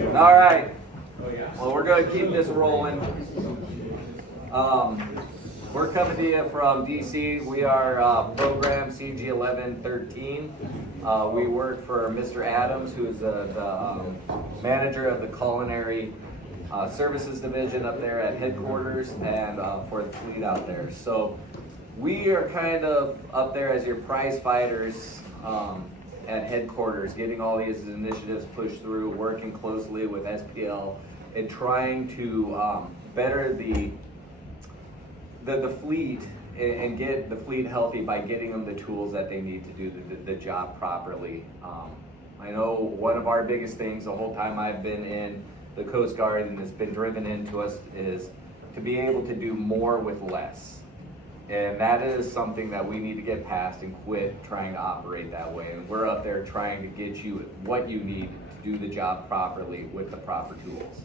All right. Well, we're going to keep this rolling. We're coming to you from DC. We are program CG-1113. We work for Mr. Adams, who is the manager of the Culinary Services Division up there at headquarters, and for the fleet out there. So we are kind of up there as your prize fighters at headquarters, getting all these initiatives pushed through, working closely with SPL, and trying to better the fleet and get the fleet healthy by getting them the tools that they need to do the job properly. I know one of our biggest things the whole time I've been in the Coast Guard, and it's been driven into us, is to be able to do more with less. And that is something that we need to get past and quit trying to operate that way. And we're up there trying to get you what you need to do the job properly with the proper tools.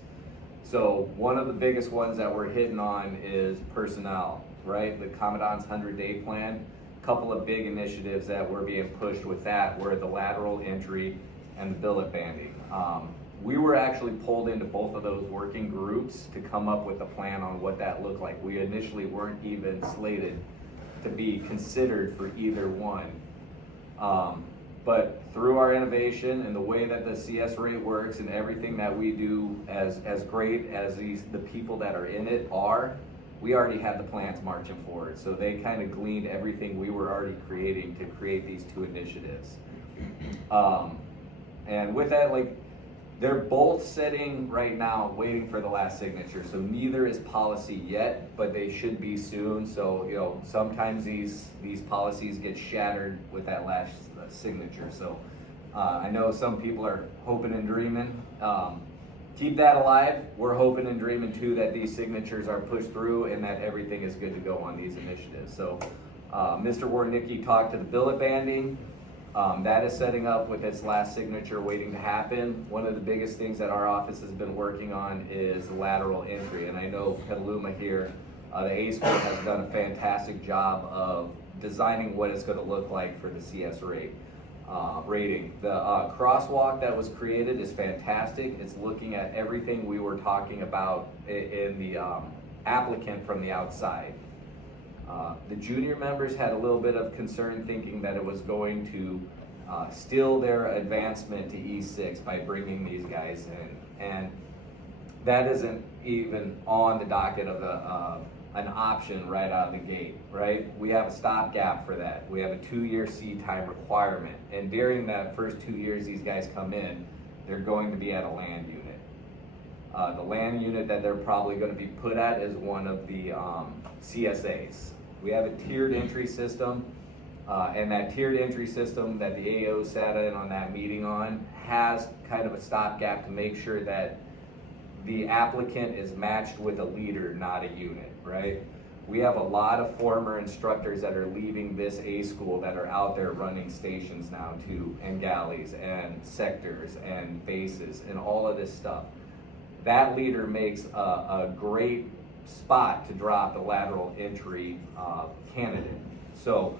So one of the biggest ones that we're hitting on is personnel, right? The Commandant's 100-day plan. A couple of big initiatives that were being pushed with that were the lateral entry and the billet banding. We were actually pulled into both of those working groups to come up with a plan on what that looked like. We initially weren't even slated to be considered for either one. But through our innovation and the way that the CS rate works and everything that we do, as great as the people that are in it are, we already had the plans marching forward. So they kind of gleaned everything we were already creating to create these two initiatives. And with that, they're both sitting right now waiting for the last signature. So neither is policy yet, but they should be soon. So, sometimes these policies get shattered with that last signature. So I know some people are hoping and dreaming. Keep that alive. We're hoping and dreaming too that these signatures are pushed through and that everything is good to go on these initiatives. So Mr. Warnicki talked to the billet banding. That is setting up with its last signature waiting to happen. One of the biggest things that our office has been working on is lateral entry. And I know Petaluma here, the A School has done a fantastic job of designing what it's going to look like for the CS rating. The crosswalk that was created is fantastic. It's looking at everything we were talking about in the applicant from the outside. The junior members had a little bit of concern thinking that it was going to steal their advancement to E6 by bringing these guys in. And that isn't even on the docket of an option right out of the gate, right? We have a stopgap for that. We have a 2-year seat time requirement. And during that first 2 years these guys come in, they're going to be at a land unit. The land unit that they're probably going to be put at is one of the CSAs. We have a tiered entry system, and that tiered entry system that the AO sat in on that meeting on has kind of a stopgap to make sure that the applicant is matched with a leader, not a unit, right? We have a lot of former instructors that are leaving this A school that are out there running stations now too, and galleys and sectors and bases and all of this stuff. That leader makes a great spot to drop the lateral entry candidate. So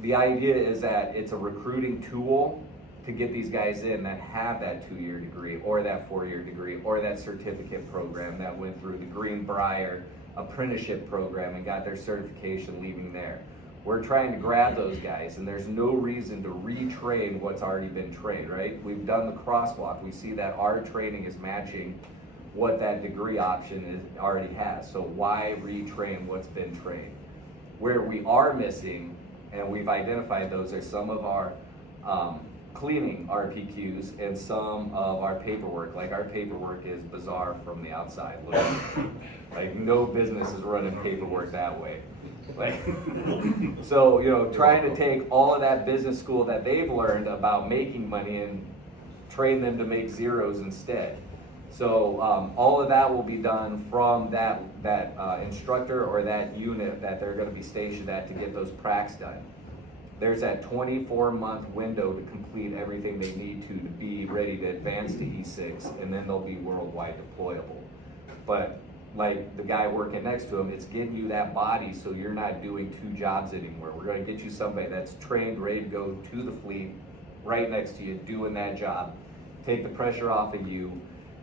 the idea is that it's a recruiting tool to get these guys in that have that 2-year degree or that 4-year degree or that certificate program that went through the Greenbrier apprenticeship program and got their certification leaving there. We're trying to grab those guys, and there's no reason to retrain what's already been trained, right? We've done the crosswalk. We see that our training is matching what that degree option already has. So why retrain what's been trained? Where we are missing, and we've identified those, are some of our cleaning RPQs and some of our paperwork. Like our paperwork is bizarre from the outside looking. Like no business is running paperwork that way. So trying to take all of that business school that they've learned about making money and train them to make zeros instead. So all of that will be done from that instructor or that unit that they're going to be stationed at to get those pracs done. There's that 24-month window to complete everything they need to be ready to advance to E6, and then they'll be worldwide deployable. But like the guy working next to him, it's getting you that body so you're not doing 2 jobs anymore. We're going to get you somebody that's trained, ready to go to the fleet, right next to you, doing that job. take the pressure off of you,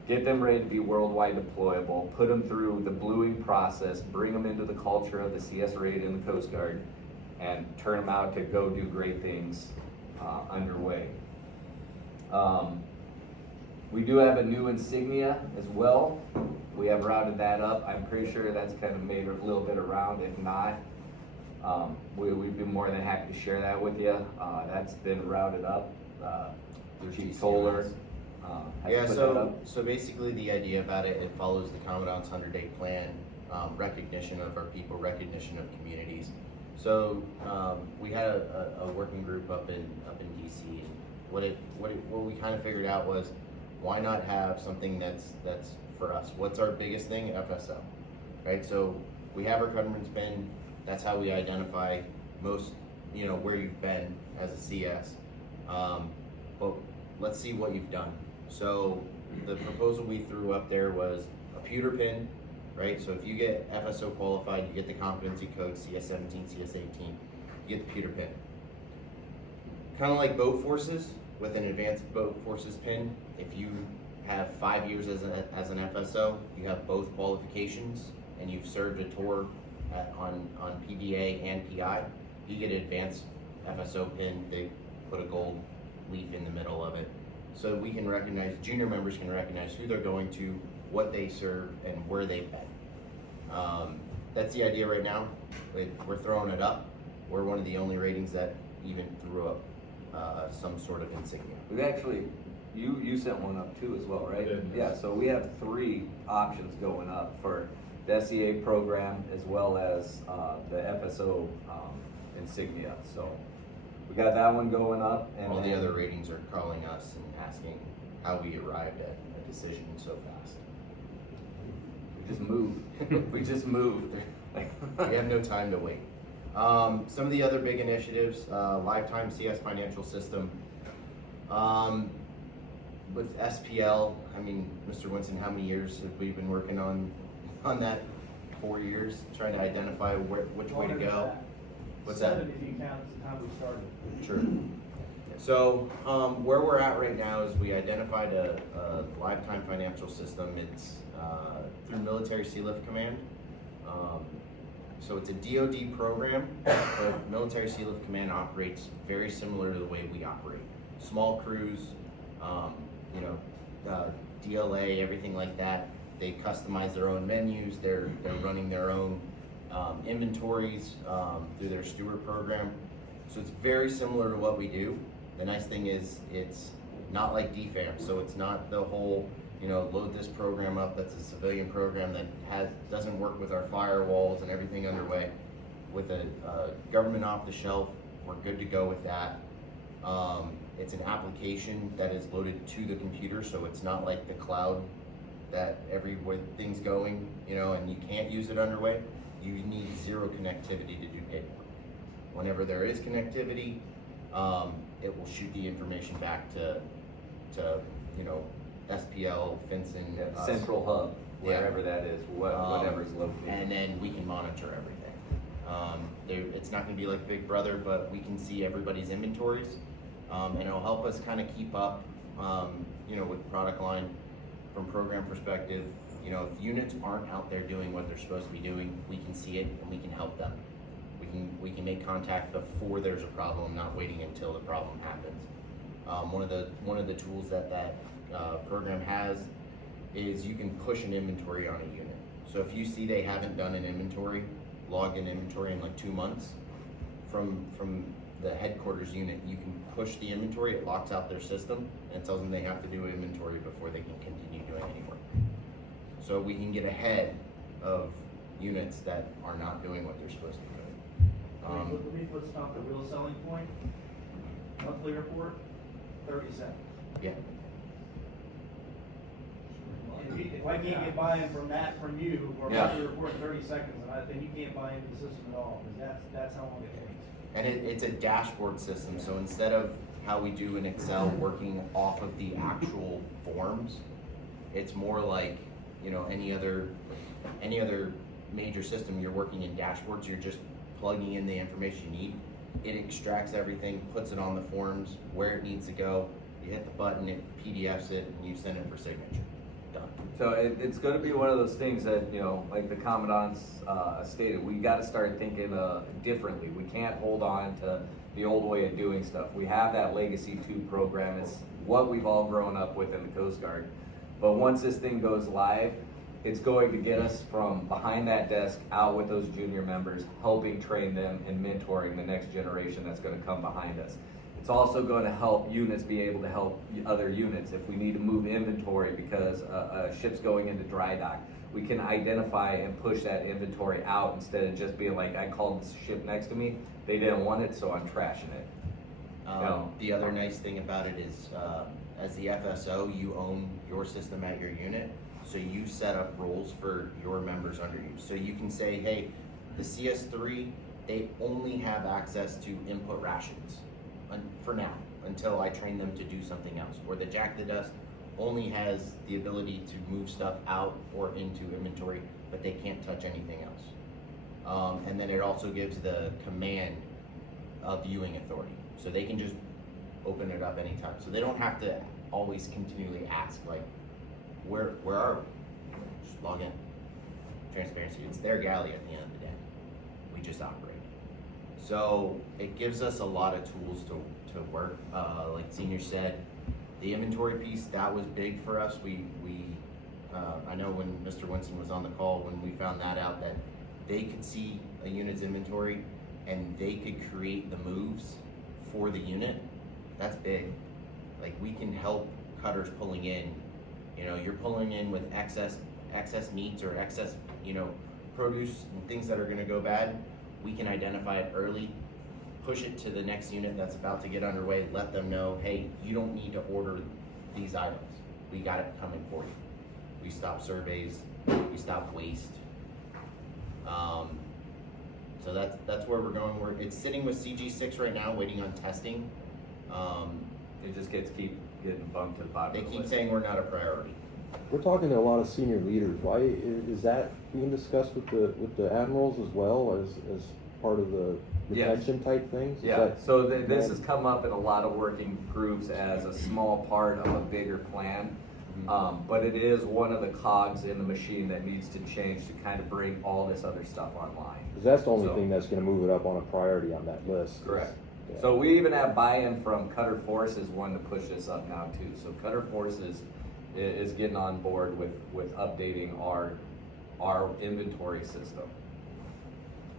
get them ready to be worldwide deployable, put them through the bluing process, bring them into the culture of the CS raid and the Coast Guard, and turn them out to go do great things underway. We do have a new insignia as well. We have routed that up. I'm pretty sure that's kind of made a little bit around. If not, we'd be more than happy to share that with you. That's been routed up. Chief Toler. Yeah, so basically the idea about it, it follows the Commandant's 100-day plan, recognition of our people, recognition of communities. So we had a working group up in DC, and what we kind of figured out was, why not have something that's for us? What's our biggest thing? FSO, right? So we have our Cutterman's pin. That's how we identify most, where you've been as a CS. But let's see what you've done. So the proposal we threw up there was a pewter pin, right? So if you get FSO qualified, you get the competency code CS-17, CS-18, you get the pewter pin. Kind of like boat forces with an advanced boat forces pin. If you have 5 years as an FSO, you have both qualifications, and you've served a tour on PBA and PI, you get an advanced FSO pin. They put a gold leaf in the middle of it. So we can recognize, junior members can recognize who they're going to, what they serve, and where they've been. That's the idea right now. We're throwing it up. We're one of the only ratings that even threw up some sort of insignia. We've actually, you sent one up too as well, right? Yeah, so we have 3 options going up for the SEA program as well as the FSO insignia. So we got that one going up, and all the other ratings are calling us and asking how we arrived at a decision so fast. We just moved. We just moved. We have no time to wait. Some of the other big initiatives, lifetime CS financial system. With SPL, I mean, Mr. Winston, how many years have we been working on that? 4 years, trying to identify which way to go. What's that? 7 if you count the time we started. Sure. So where we're at right now is we identified a lifetime financial system. It's through Military Sea Lift Command. So it's a DoD program, but Military Sea Lift Command operates very similar to the way we operate. Small crews, DLA, everything like that. They customize their own menus. They're running their own inventories through their steward program. So it's very similar to what we do. The nice thing is it's not like DFAM, so it's not the whole, load this program up that's a civilian program that doesn't work with our firewalls and everything underway. With a government off the shelf, we're good to go with that. It's an application that is loaded to the computer, so it's not like the cloud that everything's going, and you can't use it underway. You need zero connectivity to do paperwork. Whenever there is connectivity, it will shoot the information back to SPL, FinCEN, central hub, wherever that is, whatever's located. And then we can monitor everything. It's not going to be like Big Brother, but we can see everybody's inventories, and it'll help us kind of keep up, with product line from program perspective. If units aren't out there doing what they're supposed to be doing, we can see it and we can help them. We can make contact before there's a problem, not waiting until the problem happens. One of the tools that program has is you can push an inventory on a unit. So if you see they haven't done an inventory, logged an inventory in like 2 months, from the headquarters unit, you can push the inventory. It locks out their system and it tells them they have to do an inventory before they can continue doing any work. So we can get ahead of units that are not doing what they're supposed to be doing. Let me stop the real selling point. Monthly report, 30 seconds. Yeah. If I can't get buy-in from you, or monthly report in 30 seconds, then you can't buy into the system at all, because that's how long it takes. And it's a dashboard system, so instead of how we do in Excel, working off of the actual forms, it's more like, any other major system. You're working in dashboards. You're just plugging in the information you need. It extracts everything, puts it on the forms where it needs to go. You hit the button, it PDFs it, and you send it for signature. Done. So it's going to be one of those things that, you know, like the commandant's stated, we got to start thinking differently. We can't hold on to the old way of doing stuff. We have that Legacy 2 program. It's what we've all grown up with in the Coast Guard. But once this thing goes live, it's going to get us from behind that desk out with those junior members, helping train them and mentoring the next generation that's going to come behind us. It's also going to help units be able to help other units. If we need to move inventory because a ship's going into dry dock, we can identify and push that inventory out instead of just being like, I called this ship next to me, they didn't want it, so I'm trashing it. The other nice thing about it is, as the FSO, you own your system at your unit, so you set up roles for your members under you. So you can say, hey, the CS3, they only have access to input rations for now, until I train them to do something else. Or the Jack the Dust only has the ability to move stuff out or into inventory, but they can't touch anything else. And then it also gives the command a viewing authority. So they can just open it up anytime. So they don't have to always continually ask, like, where are we? Just log in. Transparency, it's their galley at the end of the day. We just operate. So it gives us a lot of tools to work. Like Senior said, the inventory piece, that was big for us. I know when Mr. Winston was on the call, when we found that out, that they could see a unit's inventory and they could create the moves for the unit. That's big. Like, we can help cutters pulling in. You know, you're pulling in with excess meats or excess, you know, produce and things that are gonna go bad. We can identify it early, push it to the next unit that's about to get underway, let them know, hey, you don't need to order these items. We got it coming for you. We stop surveys, we stop waste. So that's where we're going. It's sitting with CG6 right now, waiting on testing. It just keep getting bumped to the bottom. They of the keep list. saying we're not a priority. We're talking to a lot of senior leaders. Why is that being discussed with the admirals as well as part of the retention type things? Is Yeah, that- so this has come up in a lot of working groups as a small part of a bigger plan. But it is one of the cogs in the machine that needs to change to kind of bring all this other stuff online. 'Cause that's the only So- thing that's gonna move it up on a priority on that list. Correct. Yeah. So we even have buy-in from Cutter Forces wanting to push this up now too. So Cutter Forces is getting on board with updating our inventory system.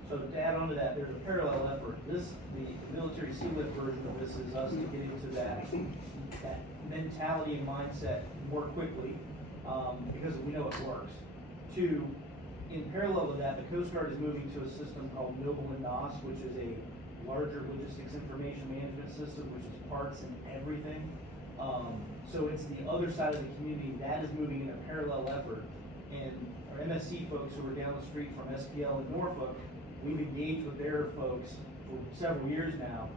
So to add on to that, there's a parallel effort. The military CLIP version of this is us getting to that mentality and mindset more quickly, because we know it works. Two, in parallel with that, the Coast Guard is moving to a system called Noble and NOS, which is a larger logistics information management system, which is parts and everything. So it's the other side of the community that is moving in a parallel effort. And our MSC folks who are down the street from SPL in Norfolk, we've engaged with their folks for several years now.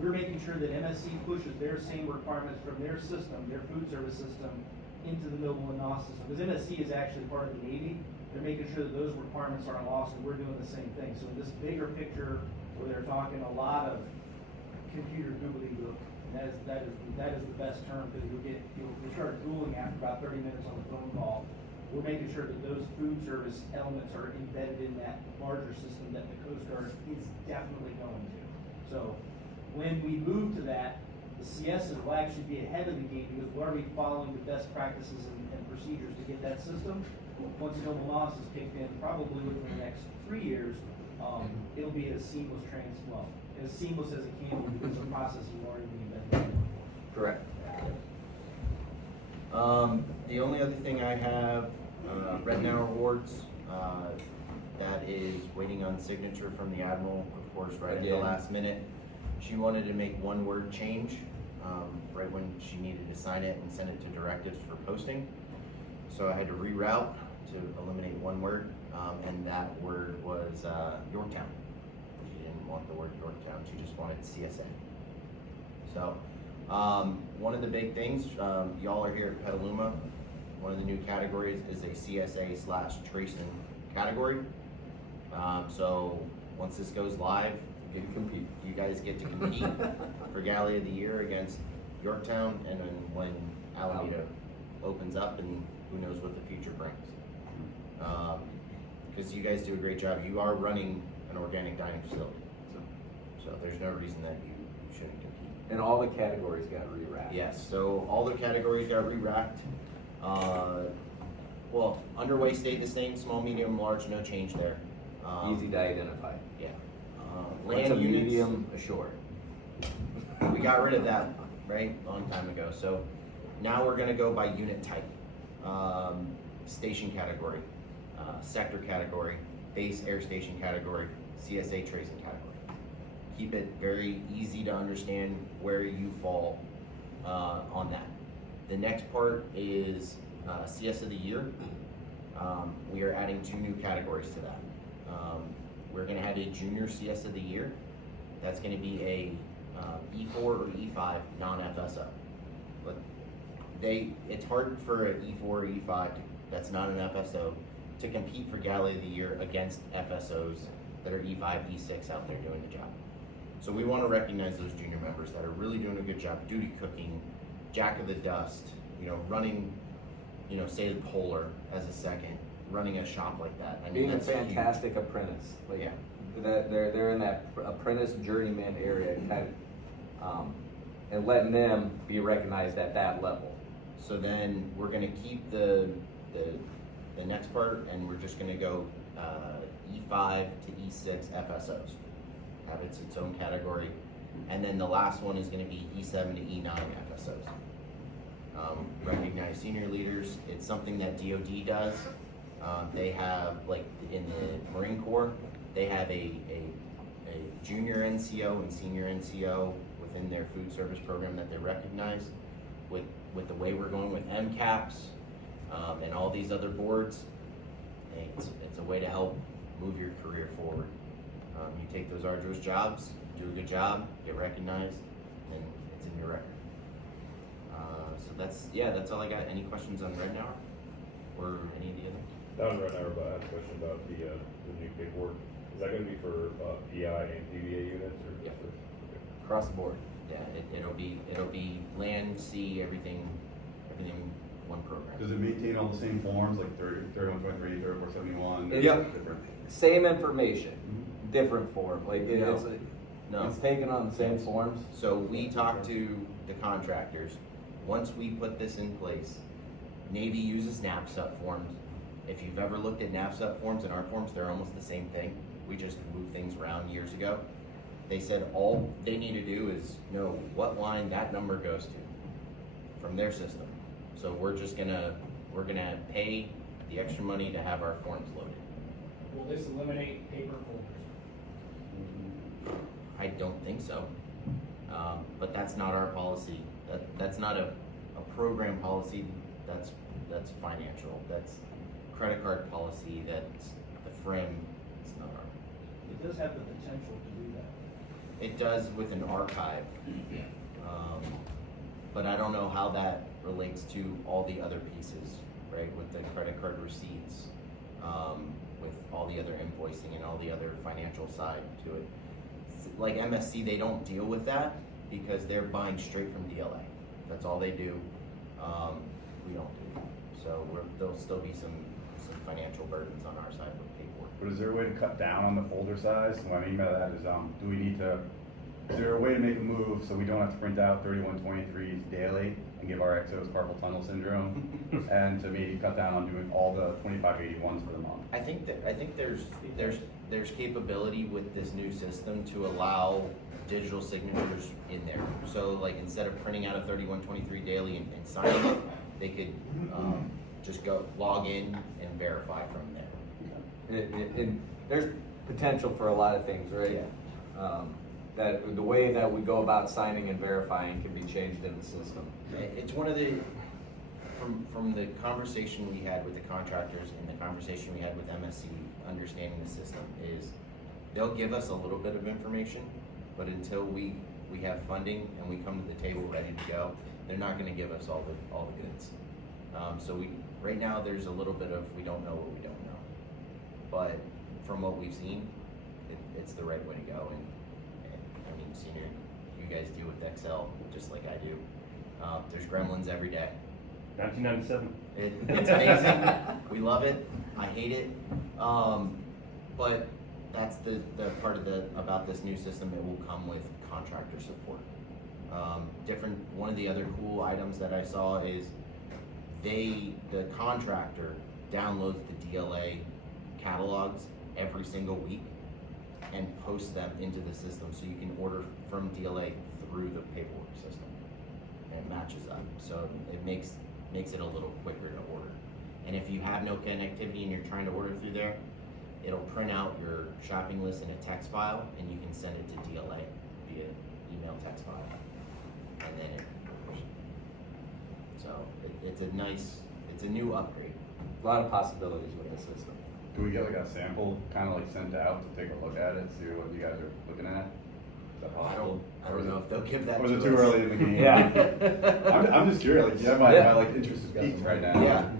We're making sure that MSC pushes their same requirements from their system, their food service system, into the Noble and NOS system. Because MSC is actually part of the Navy. They're making sure that those requirements aren't lost, and we're doing the same thing. So in this bigger picture, where they're talking a lot of computer gobbledygook, and that is the best term, because you'll start drooling after about 30 minutes on the phone call. We're making sure that those food service elements are embedded in that larger system that the Coast Guard is definitely going to. So when we move to that, the CSs will actually be ahead of the game, because we're already following the best practices and procedures to get that system. Once Noble NOS is kicked in, probably within the next 3 years, it'll be as seamless as seamless as it can be, because the process is already being embedded. Correct. The only other thing I have, Rednour Awards, that is waiting on signature from the Admiral, of course, right at the Again. last minute. She wanted to make one word change, right when she needed to sign it and send it to directives for posting. So I had to reroute to eliminate one word, and that word was Yorktown. She didn't want the word Yorktown, she just wanted CSA. So, one of the big things, y'all are here at Petaluma. One of the new categories is a CSA/TRACEN category. So once this goes live, You can compete. you guys get to compete for Galley of the Year against Yorktown, and then when Alameda opens up, and who knows what the future brings. Because you guys do a great job. You are running an organic dining facility, so there's no reason that you shouldn't compete. And all the categories got re-racked. Yes, so all the categories got re-racked. Well, underway stayed the same, small, medium, large, no change there. Easy to identify. Yeah. What's a Land units, medium, a short? we got rid of that, right, a long time ago. So now we're gonna go by unit type. Station category, sector category, base air station category, CSA TRACEN category. Keep it very easy to understand where you fall on that. The next part is CS of the year. We are adding 2 new categories to that. We're gonna have a junior CS of the year. That's gonna be a E4 or E5 non-FSO. But it's hard for an E4 or E5 that's not an FSO to compete for Galley of the Year against FSOs that are E5, E6 out there doing the job. So we want to recognize those junior members that are really doing a good job, duty cooking, Jack of the Dust, running, say the Polar as a second, running a shop like that. I mean, Being a that's fantastic apprentice. Like, Yeah. They're in that apprentice journeyman area, and letting them be recognized at that level. So then we're gonna keep the next part, and we're just gonna go E5 to E6 FSOs. Have its own category. And then the last one is gonna be E7 to E9 FSOs. Recognize senior leaders. It's something that DoD does. They have, like in the Marine Corps, they have a junior NCO and senior NCO within their food service program that they recognize. With the way we're going with MCAPs and all these other boards, it's a way to help move your career forward. You take those arduous jobs, do a good job, get recognized, and it's in your record. So that's all I got. Any questions on Rednour or any of the other? That was Rednour, but I had a question about the new paperwork. Is that going to be for PI and PVA units, or Yeah. just Across the board. Yeah, it'll be land, sea, everything one program. Does it maintain all the same forms, like 3123, 3471? Yep. Different. Same information, different form. Like No. it's No. it's taken on the same forms. So we talked to the contractors. Once we put this in place, Navy uses NAVSUP forms. If you've ever looked at NAVSUP forms and our forms, they're almost the same thing. We just moved things around years ago. They said all they need to do is know what line that number goes to from their system. So we're gonna pay the extra money to have our forms loaded. Will this eliminate paper folders? I don't think so. But that's not our policy. That's not a program policy. That's financial. That's credit card policy. That's the FRIM. It's not our. It does have the potential to do that. It does with an archive. But I don't know how that relates to all the other pieces, right? With the credit card receipts, with all the other invoicing and all the other financial side to it. Like MSC, they don't deal with that because they're buying straight from DLA. That's all they do. We don't do that. So there'll still be some financial burdens on our side with paperwork. But is there a way to cut down on the folder size? What I mean by that is, is there a way to make a move so we don't have to print out 3123s daily and give our XOs carpal tunnel syndrome, and to maybe cut down on doing all the 2581s for the month? I think there's capability with this new system to allow digital signatures in there. So like instead of printing out a 3123 daily and signing it, they could just go log in and verify from there. There's potential for a lot of things, right? Yeah. That the way that we go about signing and verifying can be changed in the system. It's one of the, from the conversation we had with the contractors and the conversation we had with MSC, understanding the system is they'll give us a little bit of information, but until we have funding and we come to the table ready to go, they're not gonna give us all the goods. So right now there's a little bit of, we don't know what we don't know. But from what we've seen, it's the right way to go. And I mean, Senior, you guys deal with Excel just like I do. There's gremlins every day. 1997. It's amazing. We love it. I hate it. But that's the part of about this new system. It will come with contractor support. One of the other cool items that I saw is the contractor downloads the DLA catalogs every single week and posts them into the system, so you can order from DLA through the paperwork system, and it matches up. So it makes it a little quicker to order. And if you have no connectivity and you're trying to order through there, it'll print out your shopping list in a text file, and you can send it to DLA via email text file, and then it orders. So it's a new upgrade. A lot of possibilities with this system. Do we get like a sample kind of like sent out to take a look at it, see what you guys are looking at? Is that possible? I don't know if they'll give that Or to is us. it too early in the game? Yeah. I'm just curious, like, yeah, my like interest is peaked right now. Yeah.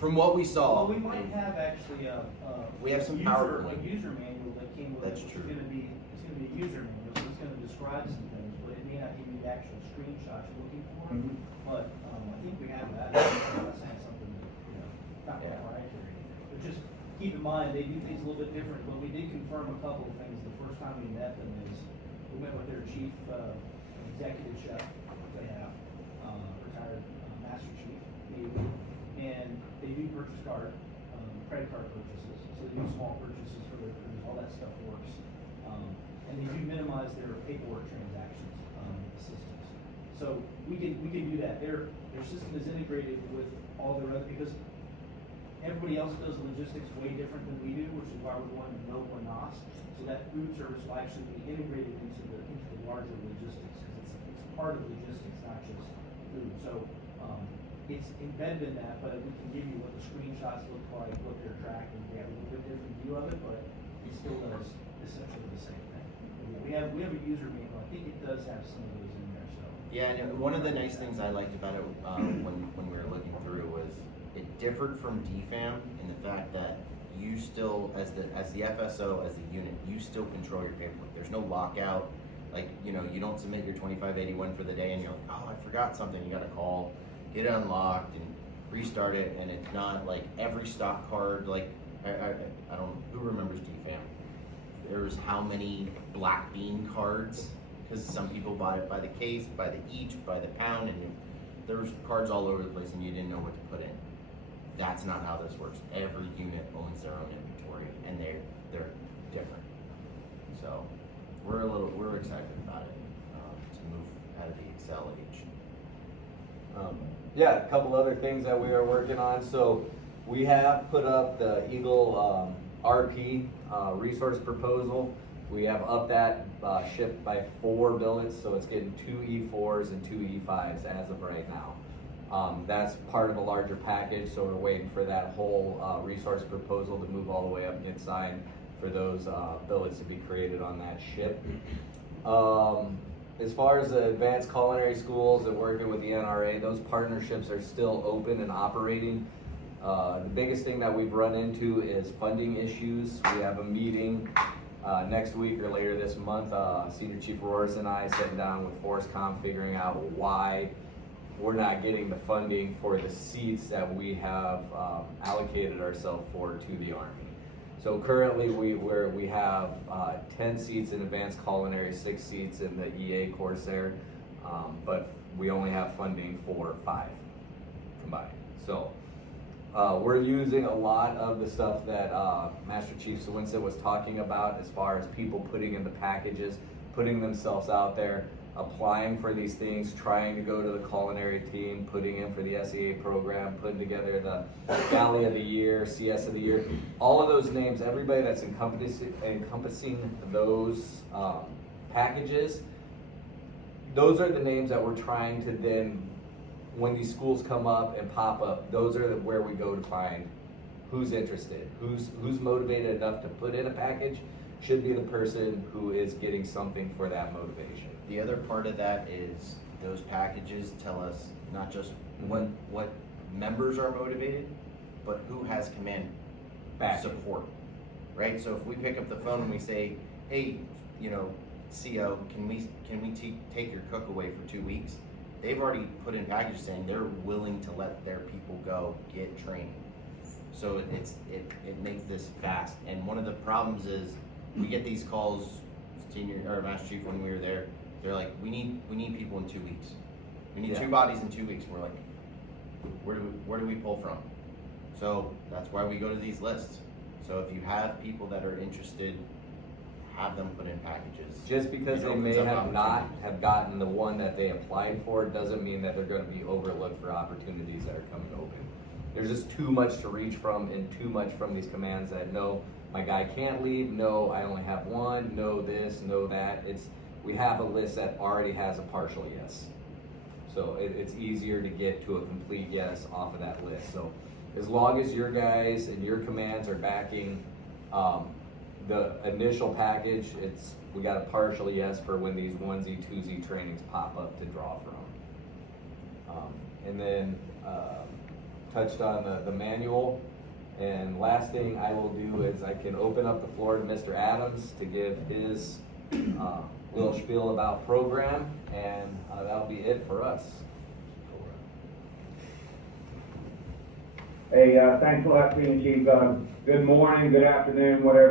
From what we saw, Well, we might have actually We have some a PowerPoint. user manual that came with it, That's which true. is gonna be a user manual, so it's gonna describe some things, but it may not give you the actual screenshots you're looking for. Mhm. But, I think we have that, I'm not saying something, not Yeah. proprietary. But just keep in mind, they do things a little bit different, but we did confirm a couple of things the first time we met them is, we met with their chief, executive chef, they have, retired master chief, and they do purchase credit card purchases, so they do small purchases for their crews, all that stuff works. And they do minimize their paperwork transactions, the systems. So we can do that. Their system is integrated with all their other, because everybody else does logistics way different than we do, which is why we're going to Novo and NOS. So that food service will actually be integrated into the larger logistics, because it's part of logistics, not just food. So it's embedded in that, but we can give you what the screenshots look like, what they're tracking. We have a little bit different view of it, but it still does essentially the same thing. We have a user manual. I think it does have some of those in there. So Yeah, and one of the nice things I liked about it when we were looking through was it differed from DFAM in the fact that you still, as the FSO, as the unit, you still control your paperwork. There's no lockout. Like, you don't submit your 2581 for the day and you're like, oh, I forgot something. You got to call, get it unlocked, and restart it. And it's not like every stock card. Like I don't. Who remembers DFAM? There's how many black bean cards? Because some people buy it by the case, by the each, by the pound, and there's cards all over the place, and you didn't know what to put in. That's not how this works. Every unit owns their own inventory, and they're different. So we're excited about it to move out of the Excel age. Yeah, a couple other things that we are working on. So we have put up the Eagle RP resource proposal. We have upped that shipped by 4 billets, so it's getting 2 E4s and 2 E5s as of right now. That's part of a larger package, so we're waiting for that whole resource proposal to move all the way up and get signed for those billets to be created on that ship. As far as the advanced culinary schools and working with the NRA, those partnerships are still open and operating. The biggest thing that we've run into is funding issues. We have a meeting next week or later this month. Senior Chief Roars and I sitting down with ForceCom figuring out why we're not getting the funding for the seats that we have allocated ourselves for to the Army. So currently we have 10 seats in advanced culinary, 6 seats in the EA Corsair, but we only have funding for 5 combined. So we're using a lot of the stuff that Master Chief Swinson was talking about as far as people putting in the packages, putting themselves out there, applying for these things, trying to go to the culinary team, putting in for the SEA program, putting together the Galley of the Year, CS of the Year, all of those names, everybody that's encompassing those packages, those are the names that we're trying to then, when these schools come up and pop up, those are where we go to find who's interested, who's motivated enough to put in a package, should be the person who is getting something for that motivation. The other part of that is those packages tell us not just what members are motivated, but who has command support, right? So if we pick up the phone and we say, hey, CO, can we take your cook away for 2 weeks? they've already put in packages saying they're willing to let their people go get training. So it makes this fast. And one of the problems is we get these calls, senior or Master Chief, when we were there, they're like, we need people in 2 weeks. We need 2 bodies in 2 weeks. We're like, where do we pull from? So that's why we go to these lists. So if you have people that are interested, have them put in packages. Just because It they opens may up have not opportunities. have gotten the one that they applied for, doesn't mean that they're gonna be overlooked for opportunities that are coming open. There's just too much to reach from and too much from these commands that no, my guy can't leave, no, I only have one, no this, no that. We have a list that already has a partial yes. So it's easier to get to a complete yes off of that list. So as long as your guys and your commands are backing the initial package, we got a partial yes for when these onesie, twosie trainings pop up to draw from. And then touched on the manual. And last thing I will do is I can open up the floor to Mr. Adams to give his little spiel about program, and that'll be it for us. Hey, thanks a lot, Chief. Good morning, good afternoon, whatever.